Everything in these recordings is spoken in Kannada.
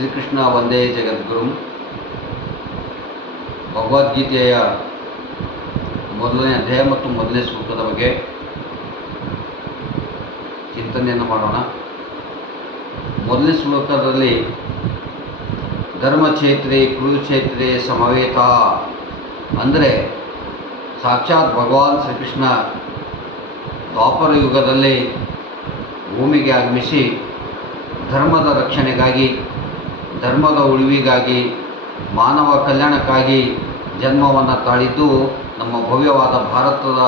ಶ್ರೀಕೃಷ್ಣ ಒಂದೇ ಜಗದ್ಗುರು. ಭಗವದ್ಗೀತೆಯ ಮೊದಲನೇ ಅಧ್ಯಾಯ ಮತ್ತು ಮೊದಲನೇ ಶ್ಲೋಕದ ಬಗ್ಗೆ ಚಿಂತನೆಯನ್ನು ಮಾಡೋಣ. ಮೊದಲನೇ ಶ್ಲೋಕದಲ್ಲಿ ಧರ್ಮಕ್ಷೇತ್ರಿ, ಕುರುಕ್ಷೇತ್ರೆ ಸಮವೇತ ಅಂದರೆ ಸಾಕ್ಷಾತ್ ಭಗವಾನ್ ಶ್ರೀಕೃಷ್ಣ ದ್ವಾಪರ ಯುಗದಲ್ಲಿ ಭೂಮಿಗೆ ಆಗಮಿಸಿ ಧರ್ಮದ ರಕ್ಷಣೆಗಾಗಿ ಧರ್ಮದ ಉಳಿವಿಗಾಗಿ, ಮಾನವ ಕಲ್ಯಾಣಕ್ಕಾಗಿ ಜನ್ಮವನ್ನು ತಾಳಿದ್ದು ನಮ್ಮ ಭವ್ಯವಾದ ಭಾರತದ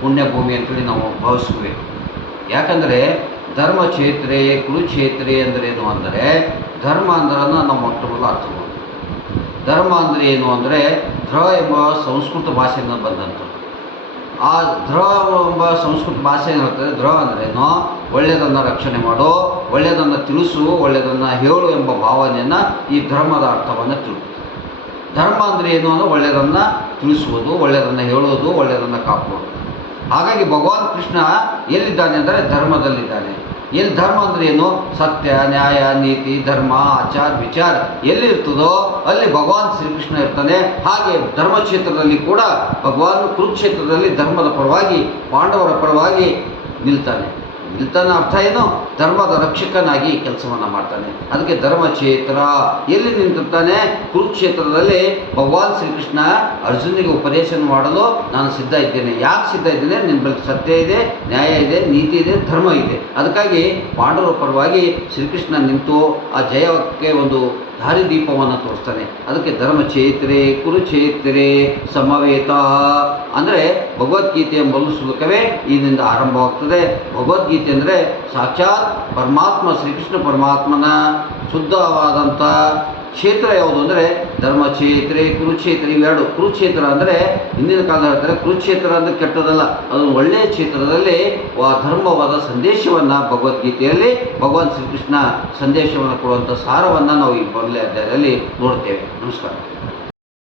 ಪುಣ್ಯಭೂಮಿ ಅಂತೇಳಿ ನಾವು ಭಾವಿಸುವೆ ಯಾಕಂದರೆ ಧರ್ಮ ಕ್ಷೇತ್ರೆ, ಕುರುಕ್ಷೇತ್ರೆ ಅಂದ್ರೇನು ಅಂದರೆ, ಧರ್ಮ ಅಂದ್ರೆ ನಾವು ಮೊಟ್ಟ ಮೊದಲು ಅರ್ಥ. ಧರ್ಮ ಅಂದರೆ ಏನು ಅಂದರೆ ಧ್ರ ಎಂಬ ಸಂಸ್ಕೃತ ಭಾಷೆಯಿಂದ ಬಂದಂಥದ್ದು ಆ ಧ್ರ ಎಂಬ ಸಂಸ್ಕೃತ ಭಾಷೆ ಏನಿರ್ತದೆ ಧ್ರ ಅಂದ್ರೇನು ಒಳ್ಳೆಯದನ್ನು ರಕ್ಷಣೆ ಮಾಡು, ಒಳ್ಳೆಯದನ್ನು ತಿಳಿಸು, ಒಳ್ಳೆಯದನ್ನು ಹೇಳು ಎಂಬ ಭಾವನೆಯನ್ನು ಈ ಧರ್ಮದ ಅರ್ಥವನ್ನು ತಿಳಿಸುತ್ತೆ ಧರ್ಮ ಅಂದರೆ ಏನು ಅಂದರೆ ಒಳ್ಳೆಯದನ್ನು ತಿಳಿಸುವುದು, ಒಳ್ಳೆಯದನ್ನು ಹೇಳುವುದು ಒಳ್ಳೆಯದನ್ನು ಕಾಪುವುದು ಹಾಗಾಗಿ ಭಗವಾನ್ ಕೃಷ್ಣ ಎಲ್ಲಿದ್ದಾನೆ ಅಂದರೆ ಧರ್ಮದಲ್ಲಿದ್ದಾನೆ. ಎಲ್ಲಿ ಧರ್ಮ ಅಂದ್ರೆ ಏನು? ಸತ್ಯ, ನ್ಯಾಯ, ನೀತಿ, ಧರ್ಮ, ಆಚಾರ, ವಿಚಾರ ಎಲ್ಲಿರ್ತದೋ ಅಲ್ಲಿ ಭಗವಾನ್ ಶ್ರೀಕೃಷ್ಣ ಇರ್ತಾನೆ. ಹಾಗೆ ಧರ್ಮ ಕ್ಷೇತ್ರದಲ್ಲಿ ಕೂಡ ಭಗವಾನ್ ಕುರುಕ್ಷೇತ್ರದಲ್ಲಿ ಧರ್ಮದ ಪರವಾಗಿ, ಪಾಂಡವರ ಪರವಾಗಿ ನಿಲ್ತಾನೆ. ನಿಲ್ತಾನೆ ಅರ್ಥ ಏನು? ಧರ್ಮದ ರಕ್ಷಕನಾಗಿ ಕೆಲಸವನ್ನು ಮಾಡ್ತಾನೆ. ಅದಕ್ಕೆ ಧರ್ಮಕ್ಷೇತ್ರ, ಎಲ್ಲಿ ನಿಂತಿರ್ತಾನೆ? ಕುರುಕ್ಷೇತ್ರದಲ್ಲಿ ಭಗವಾನ್ ಶ್ರೀಕೃಷ್ಣ ಅರ್ಜುನಿಗೆ ಉಪದೇಶ ಮಾಡಲು ನಾನು ಸಿದ್ಧ ಇದ್ದೇನೆ. ಯಾಕೆ ಸಿದ್ಧ ಇದ್ದೇನೆ? ನಿನ್ನ ಬಳಿ ಸತ್ಯ ಇದೆ, ನ್ಯಾಯ ಇದೆ, ನೀತಿ ಇದೆ, ಧರ್ಮ ಇದೆ. ಅದಕ್ಕಾಗಿ ಪಾಂಡವರ ಪರವಾಗಿ ಶ್ರೀಕೃಷ್ಣ ನಿಂತು ಆ ಜಯಕ್ಕೆ ಒಂದು ದಾರಿದೀಪವನ್ನು ತೋರಿಸ್ತಾನೆ. ಅದಕ್ಕೆ ಧರ್ಮಚೇತ್ರೆ ಕುರುಚೇತ್ರೆ ಸಮವೇತ. ಅಂದರೆ ಭಗವದ್ಗೀತೆಯ ಮೊದಲು ಶ್ಲೋಕವೇ ಇದರಿಂದ ಆರಂಭವಾಗ್ತದೆ. ಭಗವದ್ಗೀತೆ ಅಂದರೆ ಸಾಕ್ಷಾತ್ ಪರಮಾತ್ಮ, ಶ್ರೀಕೃಷ್ಣ ಪರಮಾತ್ಮನ ಶುದ್ಧವಾದಂಥ ಕ್ಷೇತ್ರ ಯಾವುದು ಅಂದರೆ ಧರ್ಮಕ್ಷೇತ್ರೆ, ಕುರುಕ್ಷೇತ್ರ ಇವೆರಡು. ಕುರುಕ್ಷೇತ್ರ ಅಂದರೆ ಹಿಂದಿನ ಕಾಲದ ಹೇಳ್ತಾರೆ ಕುರುಕ್ಷೇತ್ರ ಅಂದರೆ ಕೆಟ್ಟದಲ್ಲ ಅದು ಒಳ್ಳೆಯ ಕ್ಷೇತ್ರದಲ್ಲಿ ಆ ಧರ್ಮವಾದ ಸಂದೇಶವನ್ನು ಭಗವದ್ಗೀತೆಯಲ್ಲಿ ಭಗವಾನ್ ಶ್ರೀಕೃಷ್ಣ ಸಂದೇಶವನ್ನು ಕೊಡುವಂಥ ಸಾರವನ್ನು ನಾವು ಈ ಮೊದಲನೇ ಅಧ್ಯಾಯದಲ್ಲಿ ನೋಡ್ತೇವೆ. ನಮಸ್ಕಾರ.